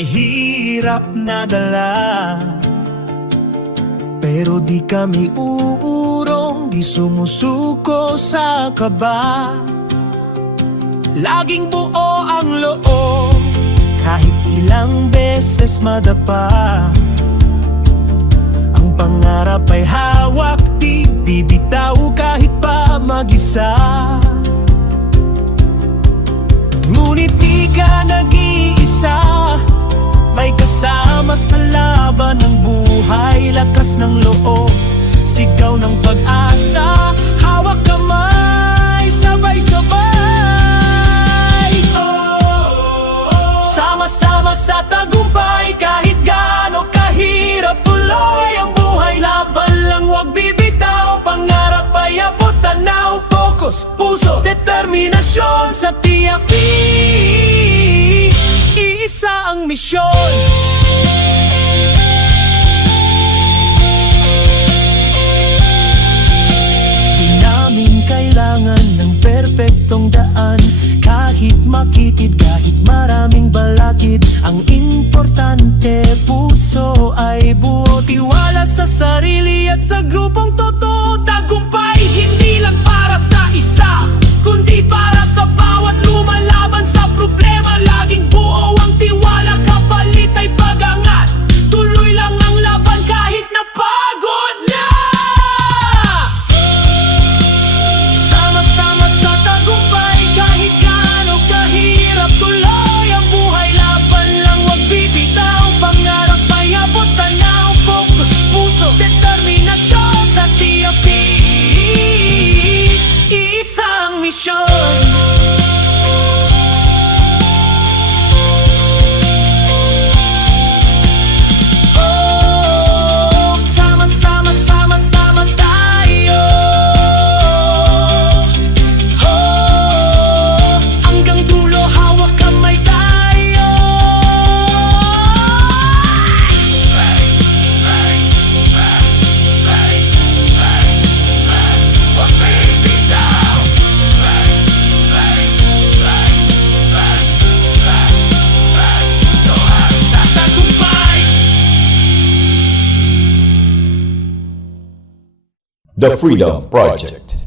may hirap na dala. Pero di kami uurong, di sumusuko sa kaba. Laging buo ang loob, kahit ilang beses madapa. Ang pangarap ay hawak, di bibitaw kahit pa mag-isa. Ngunit di ka nag-iisa, may kasama sa laban ng buhay. Lakas ng loob, sigaw ng pag-asa, hawak kamay, sabay-sabay. Sama-sama sa tagumpay, kahit gaano kahirap tuloy ang buhay. Laban lang, huwag bibitaw, pangarap ay abot, tanaw, focus, puso, determinasyon. Sa TFP, iisa ang misyon. Di namin kailangan ng perpektong daan, kahit makitid, kahit maraming balakid. Ang importante, puso ay buo, tiwala sa sarili at sa grupong totoo. Tagumpay hindi lang para sa isa, kundi para sa bawat lumalaban sa problema. Laging buo ang tiwala, kapalit ay pag-angat. Tuloy lang ang laban kahit napagod na. Sama-sama sa tagumpay, kahit gaano kahirap tuloy ang buhay. Laban lang, huwag bibitaw, pangarap ay abot, tanaw, focus, puso, determinasyon. Sa TFP, iisang misyon. Sama-sama tayo. Hanggang dulo, hawak kamay tayo. Huwag bibitaw. Sa tagumpay. The Freedom Project.